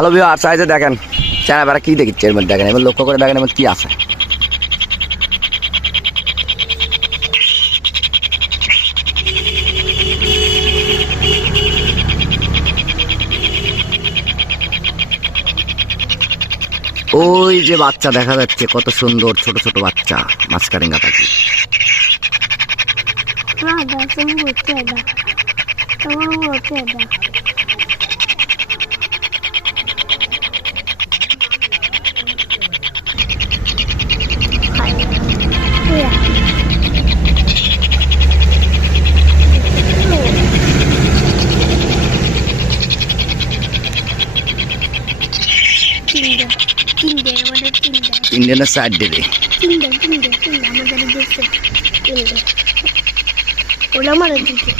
Hello viewers, আজ দেখেন চারা কি দেখিচ্ছে এর মধ্যে, দেখেন এবার লক্ষ্য করে দেখেন এবার কি আছে। ওই যে বাচ্চা দেখা যাচ্ছে, কত সুন্দর ছোট ছোট বাচ্চা মাছকারেঙ্গা পাখি। ইন্ডিয়ানের সাইড দেবে ওরা মারা দিচ্ছে।